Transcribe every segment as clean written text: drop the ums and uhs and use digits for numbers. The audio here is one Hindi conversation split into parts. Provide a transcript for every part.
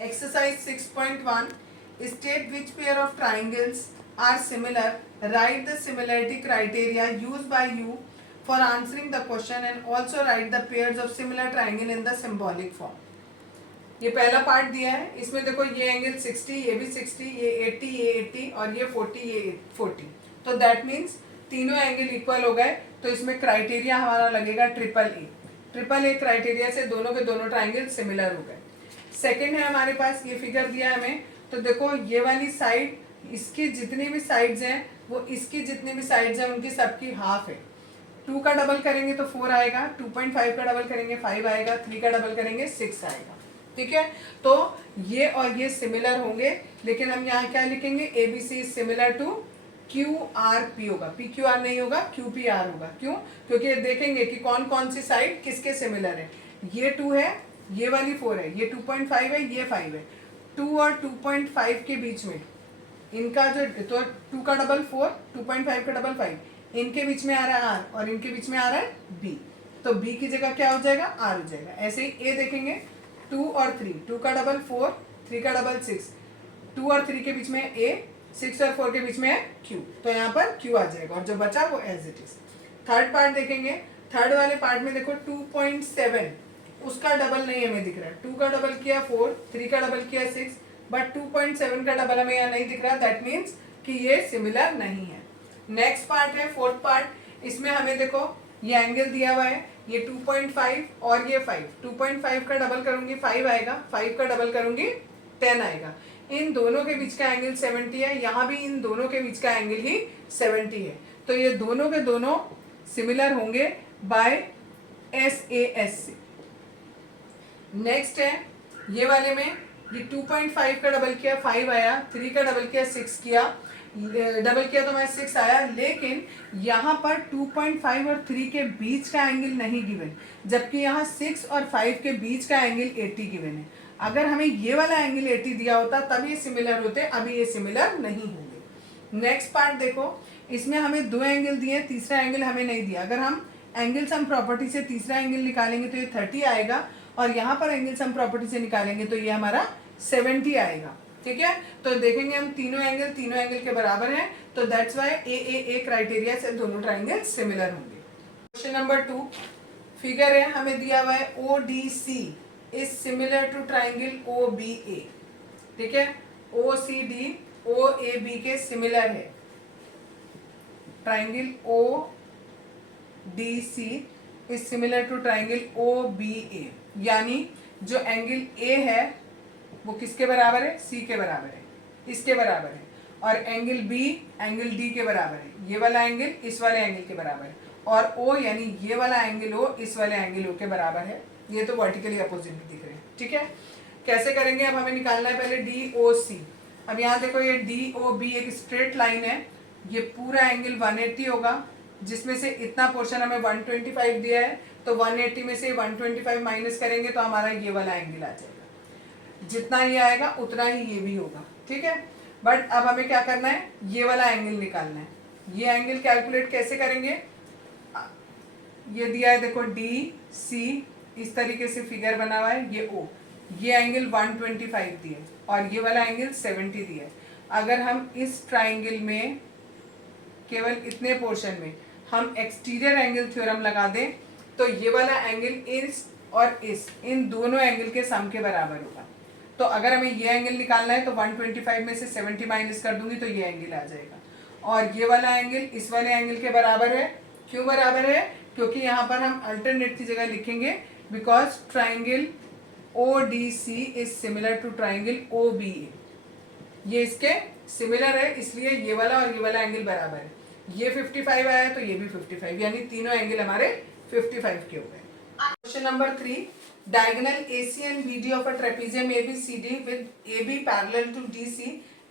Exercise 6.1. State which pair of triangles are similar. Write the similarity criteria used by you for answering the question and also write the pairs of similar triangle in the symbolic form. ये पहला पार्ट दिया है, इसमें देखो ये एंगल 60, ये भी 60, ये 80, ये 80 और ये 40, ये 40. तो दैट मीन्स तीनों एंगल इक्वल हो गए. तो इसमें क्राइटेरिया हमारा लगेगा ट्रिपल ए क्राइटेरिया से दोनों के दोनों ट्राइंगल सिमिलर हो गए. सेकेंड है हमारे पास ये फिगर दिया है हमें. तो देखो ये वाली साइड, इसकी जितनी भी साइड्स हैं वो इसकी जितनी भी साइड्स हैं उनकी सबकी हाफ है. 2 का डबल करेंगे तो 4 आएगा, 2.5 का डबल करेंगे 5 आएगा, 3 का डबल करेंगे 6 आएगा. ठीक है, तो ये और ये सिमिलर होंगे, लेकिन हम यहाँ क्या लिखेंगे, ABC सिमिलर टू QRP होगा, PQR नहीं होगा, QPR होगा. क्यों? क्योंकि देखेंगे कि कौन कौन सी साइड किसके सिमिलर है. ये 2 है, ये वाली 4 है, ये 2.5 है, ये 5 है. 2 और 2.5 के बीच में इनका जो, तो 2 का डबल 4, 2.5 का डबल 5, इनके बीच में आ रहा है R और इनके बीच में आ रहा है B. तो B की जगह क्या हो जाएगा, R हो जाएगा. ऐसे ही A देखेंगे, 2 और 3, 2 का डबल 4, 3 का डबल 6, 2 और 3 के बीच में A, 6 और 4 के बीच में है Q. तो यहाँ पर Q आ जाएगा और जो बचा वो as it is. Third part देखेंगे, थर्ड वाले पार्ट में देखो 2.7 उसका डबल नहीं हमें दिख रहा है. 2 का डबल किया 4, 3 का डबल किया 6, बट 2.7 का डबल हमें यहाँ नहीं दिख रहा. दैट मीन्स कि ये सिमिलर नहीं है. नेक्स्ट पार्ट है फोर्थ पार्ट. इसमें हमें देखो ये एंगल दिया हुआ है, ये 2.5 और ये 5. 2.5 का डबल करूंगी 5 आएगा, 5 का डबल करूंगी 10 आएगा. इन दोनों के बीच का एंगल 70 है, यहाँ भी इन दोनों के बीच का एंगल ही 70 है. तो ये दोनों के दोनों सिमिलर होंगे बाय SAS से. नेक्स्ट है ये वाले में, ये 2.5 का डबल किया 5 आया, 3 का डबल किया 6 किया, डबल किया तो मैं 6 आया. लेकिन यहाँ पर 2.5 और 3 के बीच का एंगल नहीं गिवन, जबकि यहाँ 6 और 5 के बीच का एंगल 80 गिवन है. अगर हमें ये वाला एंगल 80 दिया होता तब ये सिमिलर होते, अभी ये सिमिलर नहीं होंगे. नेक्स्ट पार्ट देखो, इसमें हमें 2 एंगल दिए, तीसरा एंगल हमें नहीं दिया. अगर हम एंगल सम प्रॉपर्टी से तीसरा एंगल निकालेंगे तो ये 30 आएगा, और यहाँ पर एंगल सम प्रॉपर्टी से निकालेंगे तो ये हमारा 70 आएगा. ठीक है, तो देखेंगे हम तीनों एंगल के बराबर हैं, तो दैट्स व्हाई ए क्राइटेरिया से दोनों ट्राइंगल सिमिलर होंगे. क्वेश्चन नंबर 2 फिगर है हमें दिया हुआ है ODC is similar to triangle OBA. ठीक है, OCD OAB के सिमिलर है. Triangle ODC is similar to triangle OBA, यानी जो एंगल A है वो किसके बराबर है, C के बराबर है, इसके बराबर है. और एंगल B एंगल D के बराबर है. ये वाला एंगल इस वाले एंगल के बराबर है. और O यानी ये वाला एंगल O इस वाले एंगल O के बराबर है. ये तो वर्टिकली अपोजिट भी दिख रहे हैं. ठीक है, कैसे करेंगे, अब हमें निकालना है पहले DOC. अब यहाँ देखो ये DOB एक स्ट्रेट लाइन है, ये पूरा एंगल 180 होगा, जिसमें से इतना पोर्शन हमें 125 दिया है, तो 180 में से 125 माइनस करेंगे तो हमारा ये वाला एंगल आ जाएगा. जितना ये आएगा उतना ही ये भी होगा. ठीक है, बट अब हमें क्या करना है, ये वाला एंगल निकालना है. ये एंगल कैलकुलेट कैसे करेंगे, ये दिया है देखो DC, इस तरीके से फिगर बना हुआ है. ये O, ये एंगल 125 दिया है और ये वाला एंगल 70 दिया है. अगर हम इस ट्राइंगल में केवल इतने पोर्शन में हम एक्सटीरियर एंगल थ्योरम लगा दें तो ये वाला एंगल इस और इस इन दोनों एंगल के सम के बराबर होगा. तो अगर हमें ये एंगल निकालना है तो 125 में से 70 माइनस कर दूंगी तो ये एंगल आ जाएगा. और ये वाला एंगल इस वाले एंगल के बराबर है. क्यों बराबर है, क्योंकि यहाँ पर हम अल्टरनेट की जगह लिखेंगे, because triangle ODC is similar to triangle OBA. ये इसके सिमिलर है, इसलिए ये वाला और ये वाला एंगल बराबर है. ये 55 आया तो ये भी 55, यानी तीनों एंगल हमारे 55 के हो गए. Question number 3, diagonal AC and BD of a trapezium ABCD with AB parallel to DC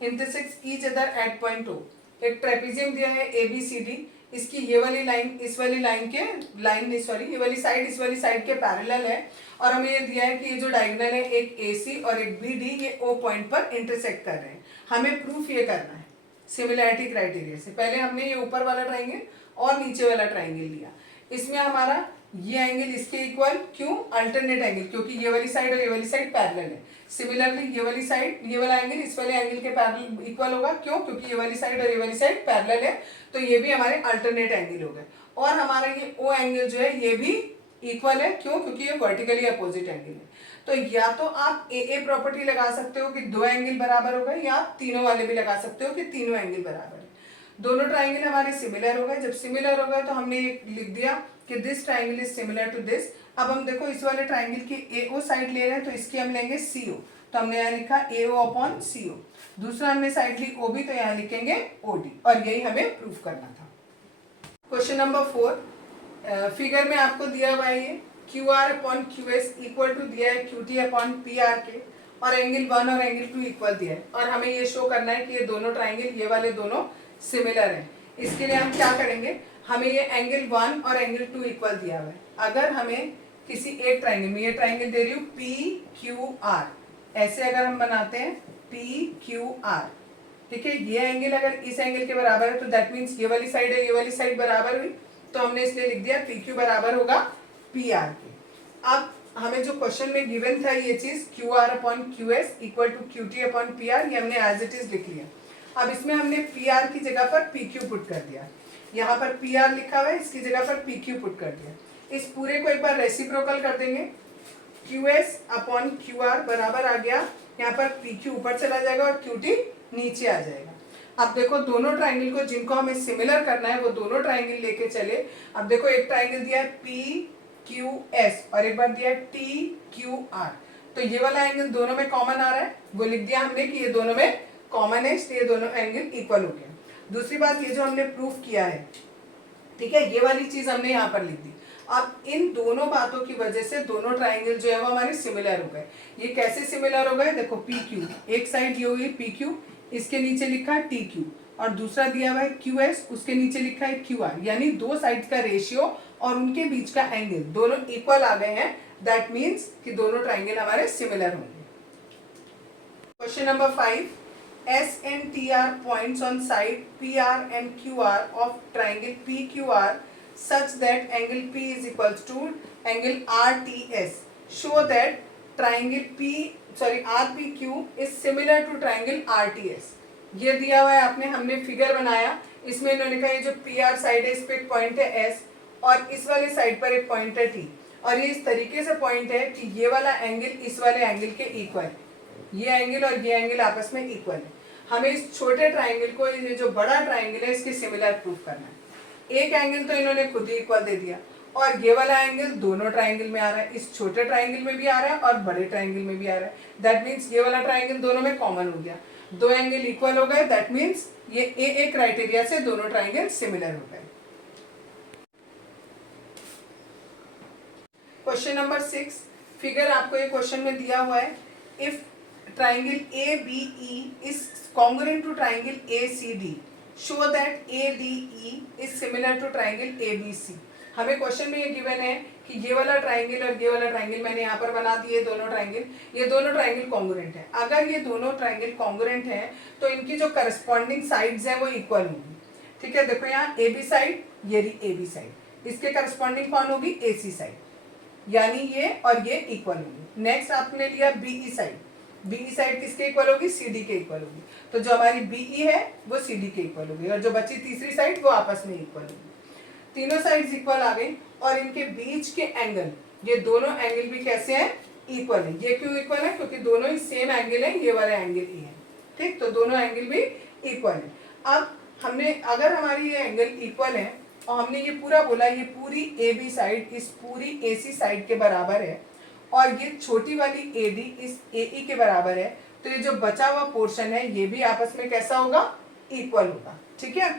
intersects each other at point O. एक ट्रेपेजियम दिया है ABCD, इसकी ये वाली लाइन इस वाली लाइन के ये वाली साइड इस वाली साइड के पैरेलल है, और हमें ये दिया है कि ये जो डायगोनल है एक AC और एक BD ये O पॉइंट पर इंटरसेक्ट कर रहे हैं. हमें प्रूफ ये करना है सिमिलैरिटी क्राइटेरिया से. पहले हमने ये ऊपर वाला ट्राइंगल और नीचे वाला ट्राइंगल लिया, इसमें हमारा ये एंगल इसके इक्वल, क्यों? अल्टरनेट एंगल, क्योंकि ये वाली साइड और ये वाली साइड पैरेलल है। सिमिलरली ये वाली साइड, ये वाला एंगल इस वाले एंगल के पैरेलल इक्वल होगा, क्यों? क्योंकि ये वाली साइड और ये वाली साइड पैरेलल है, तो ये भी हमारे अल्टरनेट एंगल हो गए। और हमारा ये ओ एंगल जो है ये भी इक्वल है, क्यों? क्योंकि ये वर्टिकली अपोजिट एंगल है। तो या तो आप ए प्रॉपर्टी लगा सकते हो कि दो एंगल बराबर हो गए, या आप तीनों वाले भी लगा सकते हो कि तीनों एंगल बराबर है। दोनों ट्राइंगल हमारे सिमिलर हो गए। जब सिमिलर हो गए तो हमने लिख दिया कि this triangle is similar to this. अब हम देखो इस वाले ट्राइंगल की एओ साइड ले रहे हैं, तो इसकी हम लेंगे सीओ, तो हमने यहाँ लिखा एओ अपॉन सीओ। दूसरा हमने साइड ली ओबी, तो यहाँ लिखेंगे ओडी, और यही हमें प्रूफ करना था। क्वेश्चन नंबर 4, फिगर में आपको दिया हुआ है ये Q R upon Q S equal to दिया है Q T upon P R के, और एंगल 1 और एंगल 2 इक्वल दिया है, और हमें ये शो करना है कि ये दोनों ट्राइंगल, ये वाले दोनों सिमिलर हैं। इसके लिए हम क्या करेंगे, हमें ये एंगल 1 और एंगल 2 इक्वल दिया हुआ है। अगर हमें किसी एक ट्राइंगल में, ये ट्राइंगल दे रही हूँ पी क्यू आर, ऐसे अगर हम बनाते हैं पी क्यू आर, ठीक है, ये एंगल अगर इस एंगल के बराबर है तो दैट मीन्स ये वाली साइड है, ये वाली साइड बराबर हुई, तो हमने इसलिए लिख दिया पी क्यू बराबर होगा पी आर के। अब हमें जो क्वेश्चन में गिवन था ये चीज Q R upon Q S equal to Q T upon P R, ये हमने एज इट इज लिख लिया। अब इसमें हमने पी आर की जगह पर पी क्यू पुट कर दिया, यहाँ पर पी आर लिखा हुआ है, इसकी जगह पर पी क्यू पुट कर दिया। इस पूरे को एक बार रेसिप्रोकल कर देंगे, Q S upon Q are बराबर आ गया, यहाँ पर पी क्यू ऊपर चला जाएगा और क्यू टी नीचे आ जाएगा। अब देखो दोनों ट्राइंगल को जिनको हमें सिमिलर करना है वो दोनों ट्राइंगल लेके चले। अब देखो एक ट्राइंगल दिया है पी क्यू एस और एक बार दिया है टी क्यू आर, तो ये वाला एंगल दोनों में कॉमन आ रहा है, वो लिख दिया हमने कि ये दोनों में कॉमन है, इसलिए दोनों एंगल इक्वल हो गया। दूसरी बात, ये जो हमने प्रूफ किया है, ठीक है, ये वाली चीज हमने यहाँ पर लिख दी। अब इन दोनों बातों की वजह से दोनों ट्राइंगल जो है वो हमारे सिमिलर हो गए। ये कैसे सिमिलर हो गए, देखो पी क्यू, एक साइड ये हुई पी क्यू, इसके नीचे लिखा है टी क्यू, और दूसरा दिया हुआ है क्यू एस, उसके नीचे लिखा है क्यू आर, यानी दो साइड्स का रेशियो और उनके बीच का एंगल दोनों इक्वल आ गए हैं। दैट मीन्स कि दोनों ट्राइंगल हमारे सिमिलर होंगे। Question number 5, S and T are points on side PR and QR of triangle PQR such that angle P is equals to angle RTS. Show that RPQ is similar to triangle RTS. ये दिया हुआ है आपने, हमने फिगर बनाया, इसमें इन्होंने कहा ये जो PR साइड है इस पे एक पॉइंट है S और इस वाले साइड पर एक पॉइंट है T, और ये इस तरीके से पॉइंट है कि ये वाला एंगल इस वाले एंगल के इक्वल है, ये एंगल और ये एंगल आपस में इक्वल है। हमें इस छोटे ट्राइंगल को, ये जो बड़ा ट्राइंगल है इसके सिमिलर प्रूफ करना है। एक एंगल तो इन्होंने खुद ही इक्वल दे दिया, और ये वाला एंगल दोनों ट्राइंगल में आ रहा है, इस छोटे ट्राइंगल में भी आ रहा है और बड़े ट्राइंगल में भी आ रहा है। दैट मीन्स ये वाला ट्राइंगल दोनों में कॉमन हो गया, दो एंगल इक्वल हो गए। दैट मीन्स ये ए क्राइटेरिया से दोनों ट्राइंगल सिमिलर हो गए। क्वेश्चन नंबर 6, फिगर आपको ये क्वेश्चन में दिया हुआ है, if triangle ABE is congruent to triangle ACD, show that ADE is similar to triangle ABC। हमें क्वेश्चन में ये गिवन है कि ये वाला ट्राइंगल और ये वाला ट्राइंगल मैंने यहाँ पर बना दिए दोनों ट्राइंगल, ये दोनों ट्राइंगल कॉन्ग्रुएंट है। अगर ये दोनों ट्राइंगल कॉन्ग्रुएंट है तो इनकी जो करस्पॉन्डिंग साइड्स हैं वो इक्वल होंगी। ठीक है, देखो यहाँ AB साइड, ये रही AB साइड, इसके करस्पॉन्डिंग कौन होगी, AC साइड, यानी ये और ये इक्वल होगी। नेक्स्ट आपने लिया BE साइड, बीई साइड किसके इक्वल होगी, सीडी के इक्वल होगी, तो जो हमारी बीई है वो सीडी के इक्वल होगी, और जो बची तीसरी साइड वो आपस में इक्वल होगी। तीनों साइड्स इक्वल आ गई, और इनके बीच के एंगल, ये दोनों एंगल भी कैसे हैं, इक्वल है। ये क्यों इक्वल है, क्योंकि दोनों ही सेम एंगल है, ये वाला एंगल ही है। ठीक, तो दोनों एंगल भी इक्वल है। अब हमने, अगर हमारी ये एंगल इक्वल है और हमने ये पूरा बोला ये पूरी ए बी साइड इस पूरी ए सी साइड के बराबर है, और ये छोटी वाली AD इस AE के बराबर है, तो ये जो बचा हुआ पोर्शन है ये भी आपस में कैसा होगा, इक्वल होगा। ठीक है,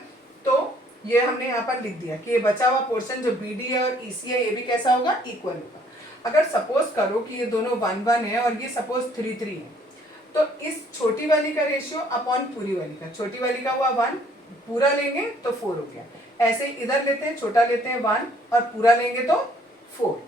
तो ये हमने यहाँ पर लिख दिया कि ये बचा हुआ पोर्शन जो BD है और EC है ये भी कैसा होगा, इक्वल होगा। अगर सपोज करो कि ये दोनों 1-1 है और ये सपोज 3-3 है, तो इस छोटी वाली का रेशियो अपॉन पूरी वाली का, छोटी वाली का हुआ 1, पूरा लेंगे तो 4 हो गया। ऐसे इधर लेते हैं, छोटा लेते हैं 1 और पूरा लेंगे तो 4,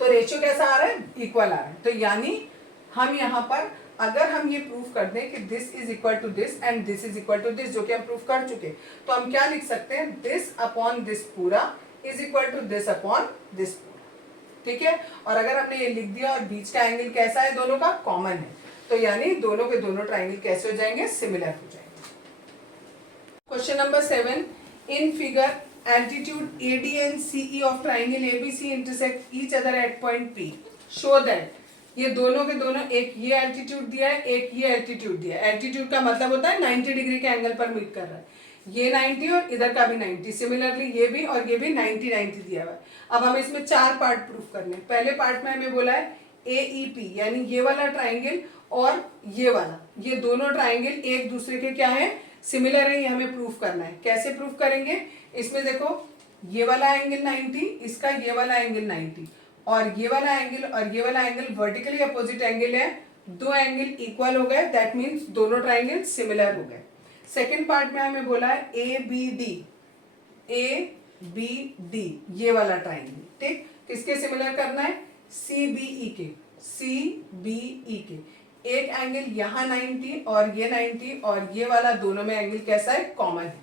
तो रेशियो कैसा आ रहा है, इक्वल आ रहा है। तो यानी हम यहाँ पर अगर हम ये प्रूफ कर दें कि this is equal to this and this is equal to this, जो कि हम प्रूफ कर चुके, तो हम क्या लिख सकते हैं, दिस अपॉन दिस पूरा is equal to this upon this. ठीक है, और अगर हमने ये लिख दिया और बीच का एंगल कैसा है, दोनों का कॉमन है, तो यानी दोनों के दोनों ट्राइंगल कैसे हो जाएंगे, सिमिलर हो जाएंगे। Question number 7, in figure altitude AD and CE of triangle ABC intersect each other at point P. Show that ये दोनों के दोनों, एक ये एल्टीट्यूड दिया है, एक ये एल्टीट्यूड दिया है। एल्टीट्यूड का मतलब होता है 90 डिग्री के एंगल पर मीट कर रहा है, ये 90 और इधर का भी 90, सिमिलरली ये भी और ये भी 90 दिया हुआ है। अब हमें इसमें 4 पार्ट प्रूफ करने हैं। पहले पार्ट में हमें बोला है AEP यानी ये वाला ट्राइंगल और ये वाला, ये दोनों ट्राइंगल एक दूसरे के क्या है, सिमिलर है, ये हमें प्रूफ करना है। कैसे प्रूफ करेंगे, इसमें देखो ये वाला एंगल 90, इसका ये वाला एंगल 90 और ये वाला एंगल और ये वाला एंगल वर्टिकली अपोजिट एंगल है, दो एंगल इक्वल हो गए, दैट मीन्स दोनों ट्राइंगल सिमिलर हो गए। सेकेंड पार्ट में हमें बोला है ABD ये वाला ट्राइंगल, ठीक, किसके सिमिलर करना है, CBE के, एक एंगल यहाँ 90 और ये 90 और ये वाला दोनों में एंगल कैसा है, कॉमन है,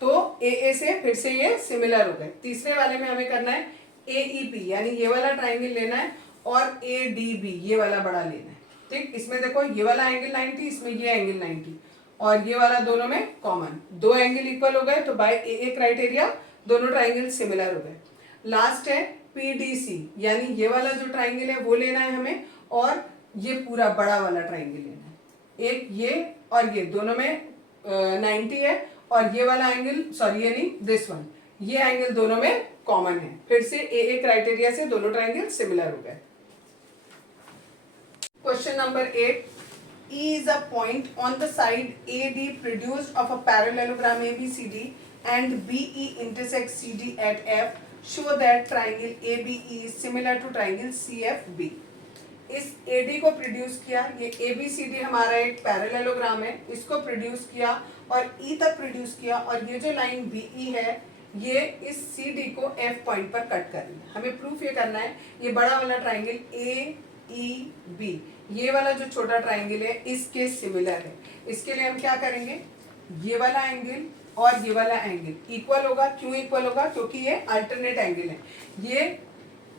तो AA से फिर से ये सिमिलर हो गए। तीसरे वाले में हमें करना है AEP यानी ये वाला ट्राइंगल लेना है और ADB ये वाला बड़ा लेना है, ठीक। इसमें देखो ये वाला एंगल 90, इसमें ये एंगल 90 और ये वाला दोनों में कॉमन, दो एंगल इक्वल हो गए, तो बाय AA क्राइटेरिया दोनों ट्राइंगल सिमिलर हो गए। लास्ट है PDC यानी ये वाला जो ट्राइंगल है वो लेना है हमें और ये पूरा बड़ा वाला ट्राइंगल लेना है, एक ये और ये दोनों में 90 है और ये वाला एंगल, सॉरी ये नहीं, दिस वन, ये एंगल दोनों में कॉमन है, फिर से AA क्राइटेरिया से दोनों ट्राइंगल सिमिलर हो गए। Question number 8, E is a point on the side AD produced of a parallelogram ABCD and BE intersects CD at F. Show that triangle ABE is similar to triangle CFB. इस AD को प्रोड्यूस किया, ये ABCD हमारा एक पैरेललोग्राम है, इसको प्रोड्यूस किया और E तक प्रोड्यूस किया और ये जो लाइन BE है ये इस CD को F पॉइंट पर कट कर रही है। हमें प्रूफ ये करना है ये बड़ा वाला ट्राइंगल AEB ये वाला जो छोटा ट्राइंगल है इसके सिमिलर है। इसके लिए हम क्या करेंगे, ये वाला एंगल और ये वाला एंगल इक्वल होगा। क्यों इक्वल होगा, क्योंकि ये अल्टरनेट एंगल है, ये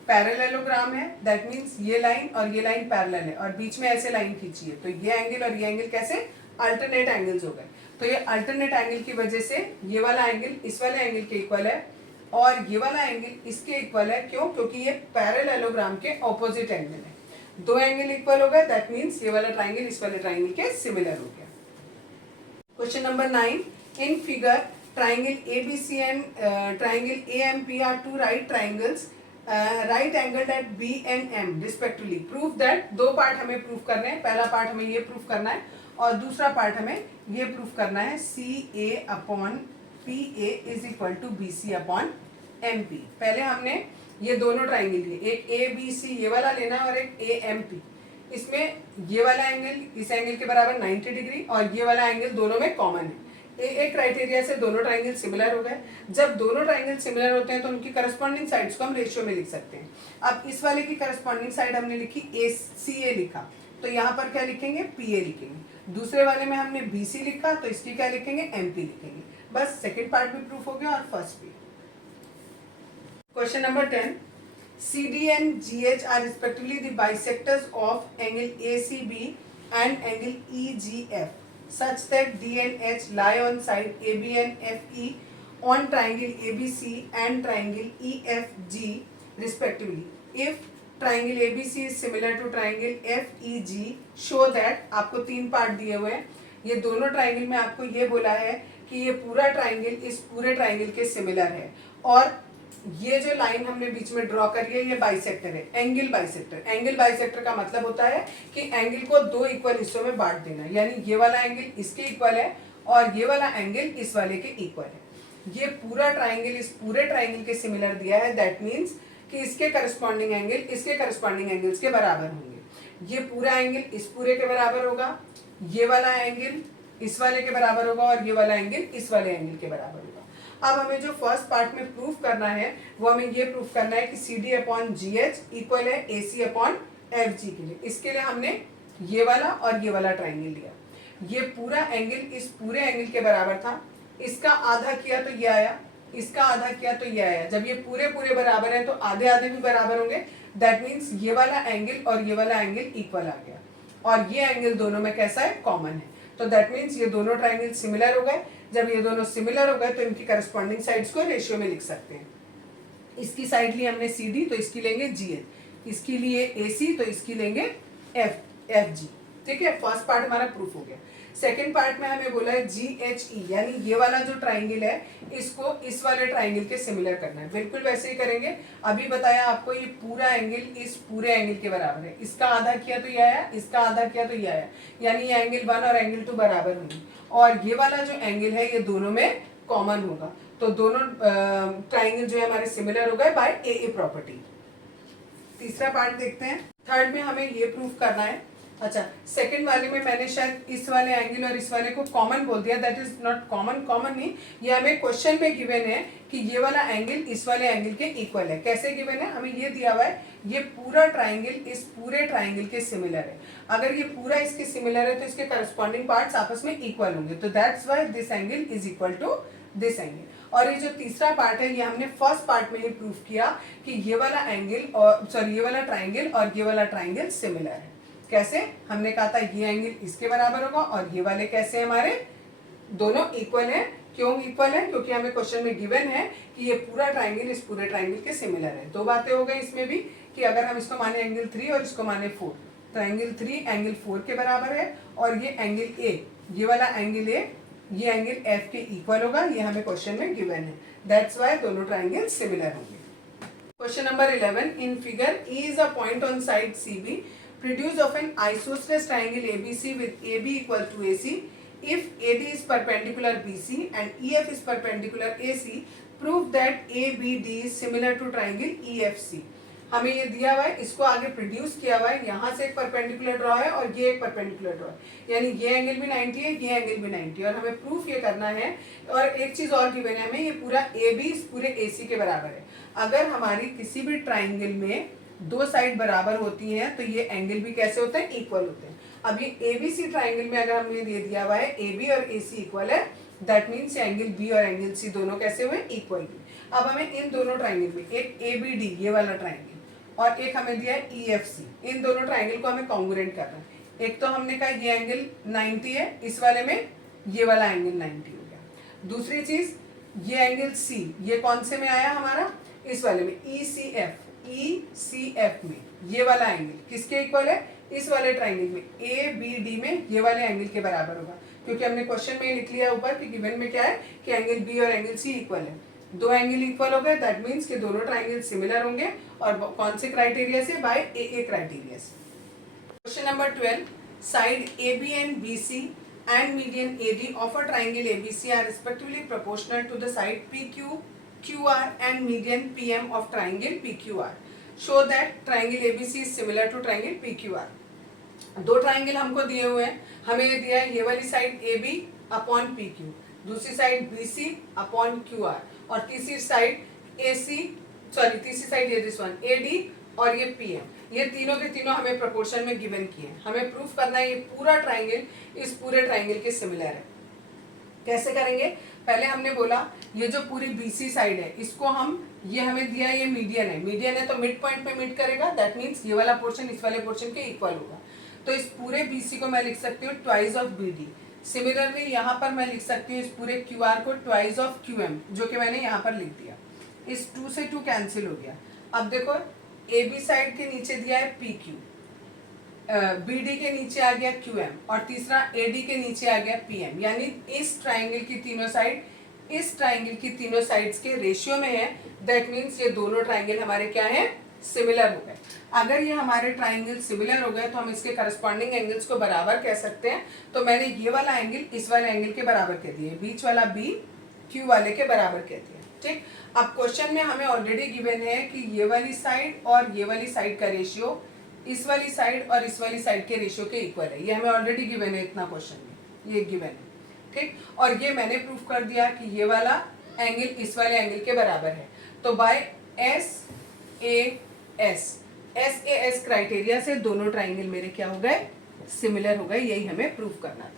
पैरेललोग्राम है, दैट मीन्स ये लाइन और ये लाइन पैरेलल है और बीच में ऐसे लाइन खींची है, तो ये एंगल और ये एंगल कैसे अल्टरनेट एंगल्स हो गए। तो ये अल्टरनेट एंगल की वजह से ये वाला एंगल इस वाले एंगल के इक्वल है और ये वाला एंगल इसके इक्वल है। क्यों, क्योंकि ये पैरेललोग्राम के ऑपोजिट एंगल है, दो एंगल इक्वल हो गए, दैट मीन्स ये वाला ट्राइंगल इस वाले ट्राइंगल के सिमिलर हो गया। Question number 9, in figure triangle ABC and triangle AMP are two right triangles right angle at B and M respectively. Proof that, दो पार्ट हमें प्रूफ करने हैं, पहला पार्ट हमें ये प्रूफ करना है और दूसरा पार्ट हमें ये प्रूफ करना है CA upon PA is equal to BC upon MP। पहले हमने ये दोनों ट्राइंगल लिए, एक ABC ये वाला लेना है और एक AMP। इसमें ये वाला एंगल इस एंगल के बराबर 90 डिग्री और ये वाला एंगल दोनों में कॉमन है। AA क्राइटेरिया से दोनों ट्राइंगल सिमिलर हो गए। जब दोनों ट्राइंगल सिमिलर होते हैं तो उनकी करस्पॉन्डिंग साइड्स को हम रेशियो में लिख सकते हैं। अब इस वाले की करस्पॉन्डिंग साइड हमने लिखी CA लिखा, तो यहाँ पर क्या लिखेंगे, PA लिखेंगे। दूसरे वाले में हमने BC लिखा, तो इसकी क्या लिखेंगे, MP लिखेंगे। बस सेकेंड पार्ट भी प्रूफ हो गया और फर्स्ट भी। Question number 10. CD and GH are respectively the bisectors of angle ACB and angle EGF such that D and H lie on side AB and FE on triangle ABC and triangle EFG respectively. If triangle ABC is similar to triangle FEG, show that, आपको तीन पार्ट दिए हुए हैं। ये दोनों ट्राइंगल में आपको ये बोला है कि ये पूरा ट्राइंगल इस पूरे ट्राइंगल के सिमिलर है और ये जो लाइन हमने बीच में ड्रॉ करी है ये बाइसेक्टर है, एंगल बाइसेक्टर। एंगल बाइसेक्टर का मतलब होता है कि एंगल को दो इक्वल हिस्सों में बांट देना, यानी ये वाला एंगल इसके इक्वल है और ये वाला एंगल इस वाले के इक्वल है। ये पूरा ट्राइंगल इस पूरे ट्राइंगल के सिमिलर दिया है, दैट मीन्स कि इसके करस्पॉन्डिंग एंगल इसके करस्पॉन्डिंग एंगल्स के बराबर होंगे। ये पूरा एंगल इस पूरे के बराबर होगा, ये वाला एंगल इस वाले के बराबर होगा और ये वाला एंगल इस वाले एंगल के बराबर होगा। अब हमें जो फर्स्ट पार्ट में प्रूफ करना है वो हमें ये प्रूफ करना है कि CD अपॉन GH इक्वल है AC अपॉन FG के लिए। इसके लिए हमने ये वाला और ये वाला ट्राइंगल लिया, ये पूरा एंगल इस पूरे एंगल के बराबर था, इसका आधा किया तो ये आया, इसका आधा किया तो ये आया। जब ये पूरे पूरे बराबर है तो आधे आधे भी बराबर होंगे, दैट मीन्स ये वाला एंगल और ये वाला एंगल इक्वल आ गया, और ये एंगल दोनों में कैसा है, कॉमन है। तो दैट मीन्स ये दोनों ट्राइंगल सिमिलर हो गए। जब ये दोनों सिमिलर हो गए तो इनकी करस्पॉन्डिंग साइड्स को रेशियो में लिख सकते हैं। इसकी साइड ली हमने CD, तो इसकी लेंगे GH, इसकी लिए AC, तो इसकी लेंगे FG। ठीक है, फर्स्ट पार्ट हमारा प्रूफ हो गया। सेकंड पार्ट में हमें बोला है GHE, यानी ये वाला जो ट्राइंगल है इसको इस वाले ट्राइंगल के सिमिलर करना है। बिल्कुल वैसे ही करेंगे। अभी बताया आपको ये पूरा एंगल इस पूरे एंगल के बराबर है, इसका आधा किया तो ये आया, इसका आधा किया तो ये आया, यानी ये एंगल 1 और एंगल 2 बराबर होंगे, और ये वाला जो एंगल है ये दोनों में कॉमन होगा। तो दोनों ट्राइंगल जो है हमारे सिमिलर हो गए बाय AA प्रॉपर्टी। तीसरा पार्ट देखते हैं। थर्ड में हमें ये प्रूफ करना है। अच्छा, सेकंड वाले में मैंने शायद इस वाले एंगल और इस वाले को कॉमन बोल दिया, that is not common. Common नहीं, ये हमें क्वेश्चन में गिवन है कि ये वाला एंगल इस वाले एंगल के इक्वल है। कैसे गिवन है, हमें ये दिया हुआ है ये पूरा ट्राइंगल इस पूरे ट्राइंगल के सिमिलर है। अगर ये पूरा इसके सिमिलर है तो इसके करस्पॉन्डिंग पार्ट्स आपस में इक्वल होंगे, तो that's why this angle is equal to this angle. और ये जो तीसरा पार्ट है ये हमने फर्स्ट पार्ट में ही प्रूफ किया कि ये वाला एंगल और सॉरी ये वाला ट्राइंगल और ये वाला ट्राइंगल सिमिलर है। कैसे, हमने कहा था ये एंगल इसके बराबर होगा और ये वाले कैसे हमारे दोनों इक्वल है। क्यों इक्वल है, क्योंकि हमें क्वेश्चन में गिवन है कि ये पूरा ट्राइंगल इस पूरे ट्राइंगल के सिमिलर है। दो बातें हो गई इसमें भी कि अगर हम इसको माने एंगल 3 और इसको माने 4, तो एंगल 3 एंगल 4 के बराबर है, और ये एंगल A, ये वाला एंगल A ये एंगल F के इक्वल होगा, ये हमें क्वेश्चन में गिवन है। दैट्स व्हाई दोनों ट्राइंगल सिमिलर होंगे। Question number 11, in figure E is a point on side CB produced of an isosceles triangle ABC with AB equal to AC. If AD is perpendicular BC and EF is perpendicular AC, prove that ABD is similar to triangle EFC. हमें ये दिया हुआ है, इसको आगे प्रोड्यूस किया हुआ है, यहाँ से एक परपेंडिकुलर ड्रॉ है और ये एक परपेंडिकुलर ड्रॉ है, यानी ये एंगल भी 90 है, ये एंगल भी 90 है, और हमें प्रूफ ये करना है। और एक चीज और गिवन है हमें, ये पूरा AB इस पूरे AC के बराबर है। अगर हमारी किसी भी ट्राइंगल में दो साइड बराबर होती हैं तो ये एंगल भी कैसे होते हैं, इक्वल होते हैं। अब ये ABC ट्राइंगल में अगर हमने ये दिया हुआ है AB और AC इक्वल है, दैट मीन्स एंगल B और एंगल C दोनों कैसे हुए, इक्वल हुए। अब हमें इन दोनों ट्राइंगल में एक ABD ये वाला ट्राइंगल और एक हमें दिया है EFC, इन दोनों ट्राइंगल को हमें कॉन्ग्रुएंट करना है। एक तो हमने कहा ये एंगल 90 है, इस वाले में ये वाला एंगल 90 हो गया। दूसरी चीज ये एंगल C, ये कौन से में आया हमारा, इस वाले में ECF में ये वाला एंगल किसके इक्वल है, इस वाले ट्राइंगल में ABD में ये वाले एंगल के बराबर होगा, क्योंकि हमने क्वेश्चन में लिख लिया ऊपर कि गिवन में क्या है कि एंगल B और एंगल C इक्वल है। दो एंगल इक्वल हो गए, दैट मीन्स कि दोनों ट्राइंगल सिमिलर होंगे, और कौन से क्राइटेरिया से, बाय AA क्राइटेरिया से। Question number 12, side AB and BC and median AD of a triangle ABC are respectively proportional to the side PQ, QR and median PM of triangle PQR. Show that triangle ABC is similar to triangle PQR. दो ट्राइंगल हमको दिए हुए हैं, हमें ये दिया है ये वाली साइड AB अपॉन PQ, दूसरी साइड BC अपॉन QR, और तीसरी साइड तीसरी साइड ये दिस वन AD और ये PM, ये तीनों के तीनों हमें प्रोपोर्शन में गिवन किए हैं। हमें प्रूफ करना है ये पूरा ट्राइंगल इस पूरे ट्राइंगल के सिमिलर है। कैसे करेंगे, पहले हमने बोला ये जो पूरी BC साइड है इसको हम, ये हमें दिया ये मीडियन है, मीडियन है तो मिड पॉइंट पे मीट करेगा, दैट मीन्स ये वाला पोर्शन इस वाले पोर्शन के इक्वल होगा। तो इस पूरे BC को मैं लिख सकती हूँ ट्वाइस ऑफ BD। सिमिलरली यहाँ पर मैं लिख सकती हूँ इस पूरे QR को ट्वाइस ऑफ QM, जो कि मैंने यहाँ पर लिख दिया। इस 2 से 2 कैंसिल हो गया। अब देखो AB साइड के नीचे दिया है PQ, BD के नीचे आ गया QM, और तीसरा AD के नीचे आ गया PM, यानी इस ट्राइंगल की तीनों साइड इस ट्राइंगल की तीनों साइड्स के रेशियो में है, दैट मीन्स ये दोनों ट्राइंगल हमारे क्या है, सिमिलर हो गए। अगर ये हमारे ट्राइंगल सिमिलर हो गए तो हम इसके करस्पॉन्डिंग एंगल्स को बराबर कह सकते हैं। तो मैंने ये वाला एंगल इस वाले एंगल के बराबर कह दिया, बीच वाला B Q वाले के बराबर कह दिया। ठीक, अब क्वेश्चन में हमें ऑलरेडी गिवन है कि ये वाली साइड और ये वाली साइड का रेशियो इस वाली साइड और इस वाली साइड के रेशियो के इक्वल है, ये हमें ऑलरेडी गिवन है, इतना क्वेश्चन में ये गिवन है। ठीक, और ये मैंने प्रूफ कर दिया कि ये वाला एंगल इस वाले एंगल के बराबर है। तो बाय SAS क्राइटेरिया से दोनों ट्राइंगल मेरे क्या हो गए, सिमिलर हो गए, यही हमें प्रूफ करना था।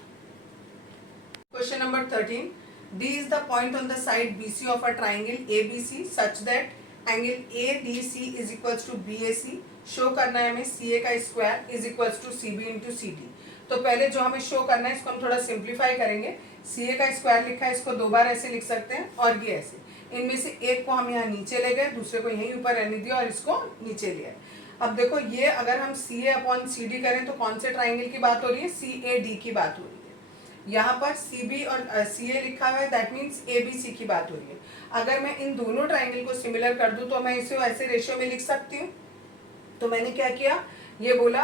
Question number 13, D is the point on the side BC of a triangle ABC such that angle ADC is equals to BAC. Show करना है हमें CA का square is equals to CB into CD. तो पहले जो हमें शो करना है इसको हम थोड़ा सिंप्लीफाई करेंगे. CA का स्क्वायर लिखा है, इसको दो बार ऐसे लिख सकते हैं और ये ऐसे. इनमें से एक को हम यहाँ नीचे ले गए, दूसरे को यहीं ऊपर रहने दिया और इसको नीचे लिया. अब देखो ये अगर हम CA अपॉन CD करें तो कौन से ट्राइंगल की बात हो रही है? CAD की बात हो रही है. यहाँ पर CB और CA लिखा हुआ है, दैट मीन्स ABC की बात हो रही है. अगर मैं इन दोनों ट्राइंगल को सिमिलर कर दूं तो मैं इसे ऐसे रेशियो में लिख सकती हूँ. तो मैंने क्या किया, ये बोला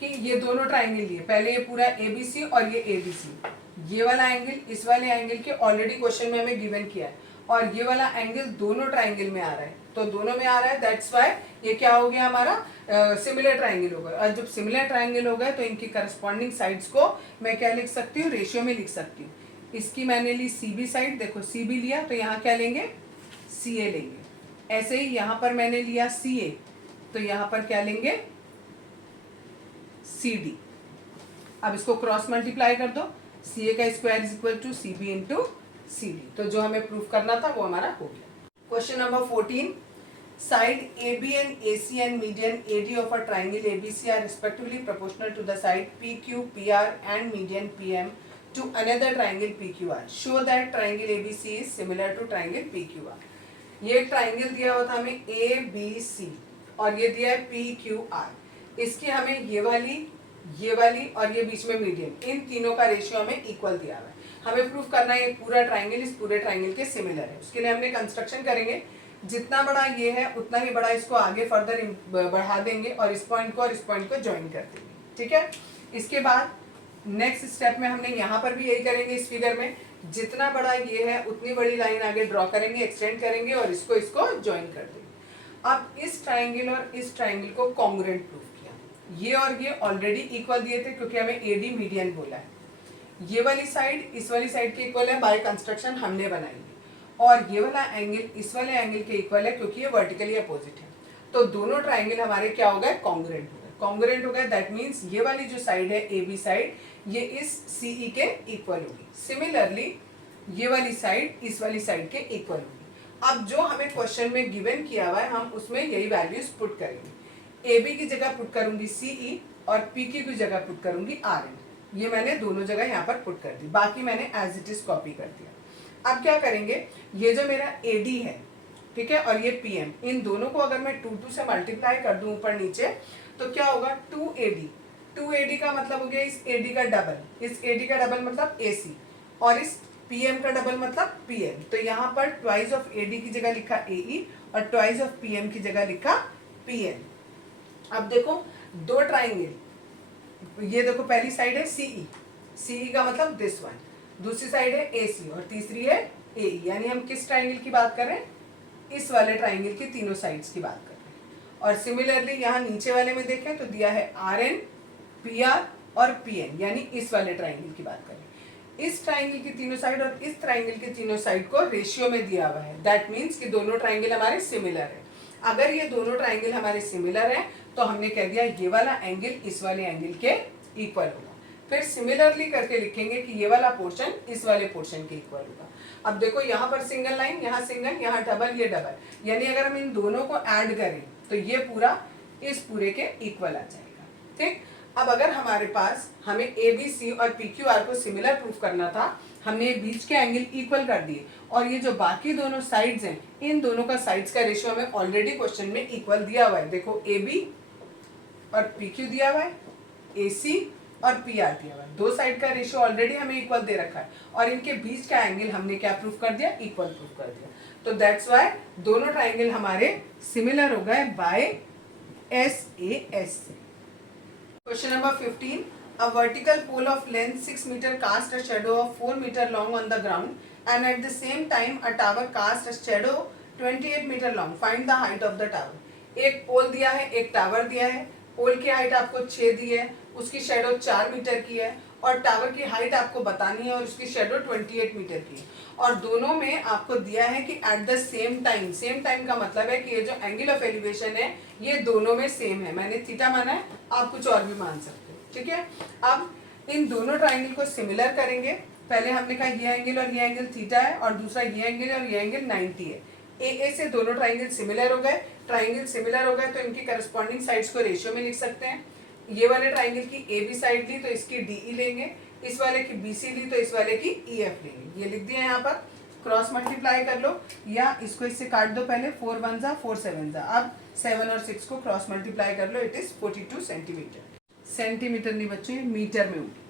कि ये दोनों ट्राइंगल लिए, पहले ये पूरा ABC और ये ABC, ये वाला एंगल इस वाले एंगल के ऑलरेडी क्वेश्चन में हमें गिवन किया है और ये वाला एंगल दोनों ट्राइंगल में आ रहा है. तो दोनों में आ रहा है, दैट्स वाई ये क्या हो गया हमारा सिमिलर ट्राइंगल हो गया. और जब सिमिलर ट्राइंगल हो गया तो इनकी करस्पॉन्डिंग साइड्स को मैं क्या लिख सकती हूँ? रेशियो में लिख सकती हूँ. इसकी मैंने ली CB साइड, देखो CB लिया तो यहाँ क्या लेंगे? CA लेंगे. ऐसे ही यहाँ पर मैंने लिया CA तो यहाँ पर क्या लेंगे? CD. अब इसको क्रॉस मल्टीप्लाई कर दो, CA का square is equal to CB into CD. तो जो हमें प्रूफ करना था वो हमारा हो गया. Question number 14. Side AB and AC and median AD of a triangle ABC are respectively proportional to the side PQ, PR and median PM to another triangle PQR. Show that triangle ABC is similar to triangle PQR. ये ट्राइंगल दिया हुआ था हमें ABC और ये दिया है PQR. इसकी हमें ये वाली और ये बीच में मीडियन, इन तीनों का रेशियो हमें इक्वल दिया हुआ है. हमें प्रूफ करना है ये पूरा ट्राइंगल इस पूरे ट्राइंगल के सिमिलर है. उसके लिए हमने कंस्ट्रक्शन करेंगे. जितना बड़ा ये है उतना ही बड़ा इसको आगे फर्दर बढ़ा देंगे और इस पॉइंट को ज्वाइन कर देंगे. ठीक है. इसके बाद नेक्स्ट स्टेप में हमने यहाँ पर भी यही करेंगे. इस फिगर में जितना बड़ा ये है उतनी बड़ी लाइन आगे ड्रॉ करेंगे, एक्सटेंड करेंगे और इसको ज्वाइन कर देंगे. अब इस ट्राइंगल और इस ट्राइंगल को कॉन्ग्रुएंट प्रूफ किया. ये और ये ऑलरेडी इक्वल दिए थे क्योंकि हमें AD मीडियन बोला है. ये वाली साइड इस वाली साइड के इक्वल है, बाय कंस्ट्रक्शन हमने बनाई. और ये वाला एंगल इस वाले एंगल के इक्वल है क्योंकि ये वर्टिकली अपोजिट है. तो दोनों ट्राइंगल हमारे क्या हो गए? कॉन्ग्रुएंट हो गए. कॉन्ग्रुएंट हो गए दैट मीन्स ये वाली जो साइड है AB साइड ये इस CE के इक्वल होगी. सिमिलरली ये वाली साइड इस वाली साइड के इक्वल होगी. अब जो हमें क्वेश्चन में गिवन किया हुआ है हम उसमें यही वैल्यूज पुट करेंगे. AB की जगह पुट करूंगी CE और PQ की जगह पुट करूंगी RN. ये मैंने दोनों जगह यहाँ पर पुट कर दी, बाकी मैंने एज इट इज कॉपी कर दिया. अब क्या करेंगे, ये जो मेरा AD है, ठीक है, और ये PM, इन दोनों को अगर मैं 2 से मल्टीप्लाई कर दूं ऊपर नीचे तो क्या होगा? 2AD का मतलब हो गया इस AD का डबल, इस AD का डबल मतलब AC और इस PM का डबल मतलब PM. तो यहाँ पर ट्वाइस ऑफ AD की जगह लिखा AE और ट्वाइस ऑफ PM की जगह लिखा PM. अब देखो दो ट्राइंगल, ये देखो पहली साइड है CE का मतलब दिस वन, दूसरी साइड है AC और तीसरी है AE. यानी हम किस ट्राइंगल की बात कर रहे हैं? इस वाले ट्राइंगल की तीनों साइड्स की बात कर रहे हैं. और सिमिलरली यहाँ नीचे वाले में देखें तो दिया है RN, PR और PN, यानी इस वाले ट्राइंगल की बात कर रहे हैं. इस ट्राइंगल की तीनों साइड और इस ट्राइंगल की तीनों साइड को रेशियो में दिया हुआ है. दैट मीन्स कि दोनों ट्राइंगल हमारे सिमिलर है. अगर ये दोनों ट्राइंगल हमारे सिमिलर है तो हमने कह दिया ये वाला एंगल इस वाले एंगल के इक्वल होगा. फिर सिमिलरली करके लिखेंगे कि ये वाला पोर्शन इस वाले पोर्शन के इक्वल होगा. अब देखो यहाँ पर सिंगल लाइन, यहाँ सिंगल, यहाँ डबल, ये डबल, यानी अगर हम इन दोनों को ऐड करें तो ये पूरा इस पूरे के इक्वल आ जाएगा. ठीक. अब अगर हमारे पास हमें ABC और PQR को सिमिलर प्रूफ करना था, हमने बीच के एंगल इक्वल कर दिए और ये जो बाकी दोनों साइड्स हैं इन दोनों का साइड्स का रेशियो हमें ऑलरेडी क्वेश्चन में इक्वल दिया हुआ है. देखो AB और PQ दिया हुआ है, AC और PR दिया हुआ है. दो साइड का रेशियो ऑलरेडी हमें इक्वल दे रखा है और इनके बीच का एंगल हमने क्या प्रूफ कर दिया? इक्वल प्रूफ कर दिया. तो दैट्स व्हाई दोनों ट्राइंगल हमारे सिमिलर हो गए बाय SAS से. Question number 15. A vertical pole of length 6 meter cast a shadow of 4 meter long on the ground and at the same time a tower cast a shadow 28 meter long. Find the height of the tower. एक पोल दिया है, एक टावर दिया है. पोल की हाइट आपको 6 दी है, उसकी शेडो 4 मीटर की है और टावर की हाइट आपको बतानी है और उसकी शेडो 28 मीटर की है. और दोनों में आपको दिया है कि एट द सेम टाइम का मतलब है कि ये जो एंगल ऑफ एलिवेशन है ये दोनों में सेम है. मैंने थीटा माना है, आप कुछ और भी मान सकते हो. ठीक है. अब इन दोनों ट्राइंगल को सिमिलर करेंगे पहले हमने कहा ये एंगल और ये एंगल थीटा है और दूसरा ये एंगल और ये एंगल 90 है। ए से दोनों ट्राइंगल सिमिलर हो गए, ट्राइंगल सिमिलर हो गए तो इनकी करस्पॉन्डिंग साइड्स को रेशियो में लिख सकते हैं। ये वाले ट्राइंगल की ए बी साइड ली तो इसकी डी ई लेंगे, इस वाले की बी सी ली तो इस वाले की ई एफ लेंगे। ये लिख दिया यहाँ पर, क्रॉस मल्टीप्लाई कर लो या इसको इससे काट दो पहले, 4 1 जा 4 7 जा। अब 7 और 6 को क्रॉस मल्टीप्लाई कर लो, इट इज 42 सेंटीमीटर। सेंटीमीटर नहीं बच्चों, ये मीटर में होगी।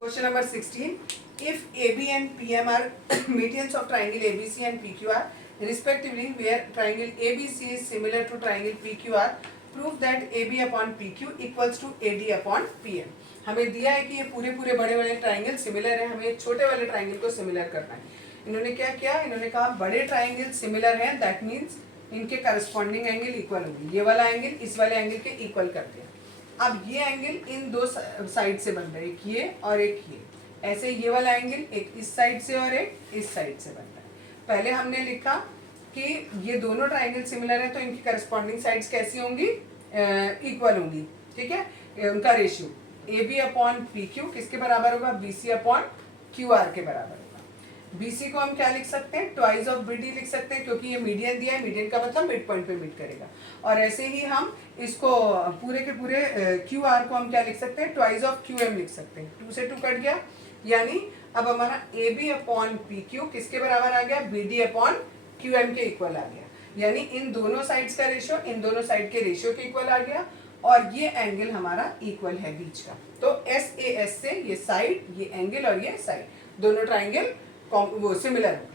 Question number 16, if AB and PM are medians of triangle ABC and PQR respectively, where triangle ABC is similar to triangle PQR, prove that AB upon PQ equals to AD upon PM। हमें दिया है कि ये पूरे पूरे बड़े बड़े ट्राइंगल सिमिलर है, हमें छोटे वाले ट्राइंगल को सिमिलर करना है। इन्होंने क्या किया, इन्होंने कहा बड़े ट्राइंगल सिमिलर हैं, दैट मीन्स इनके करस्पॉन्डिंग एंगल इक्वल होंगे। ये वाला एंगल इस वाले एंगल के इक्वल करते हैं। अब ये एंगल इन दो साइड से बन रहा है, एक ये और एक ये। ऐसे ये वाला एंगल एक इस साइड से और एक इस साइड से बन रहा है। पहले हमने लिखा कि ये दोनों ट्राइंगल सिमिलर है तो इनकी करस्पॉन्डिंग साइड्स कैसी होंगी, इक्वल होंगी, ठीक है। उनका ratio A B upon P Q किसके बराबर होगा, B C upon Q R के बराबर होगा। बी सी को हम क्या लिख सकते हैं, ट्वाइस ऑफ बी डी लिख सकते हैं, क्योंकि ये मीडियन दिया है, मीडियन का मतलब मिड पॉइंट पे मीट करेगा। और ऐसे ही हम इसको पूरे के पूरे क्यू आर को हम क्या लिख सकते हैं, ट्वाइस ऑफ क्यू एम लिख सकते हैं। 2 से 2 कट गया, यानी अब हमारा A B upon P Q किसके बराबर आ गया, B D upon Q M के इक्वल आ गया। यानी इन दोनों साइड्स का रेशियो इन दोनों साइड के रेशियो के इक्वल आ गया और ये एंगल हमारा इक्वल है बीच का। तो एस ए एस से ये साइड, ये एंगल और ये साइड दोनों ट्राइंगल वो सिमिलर हो।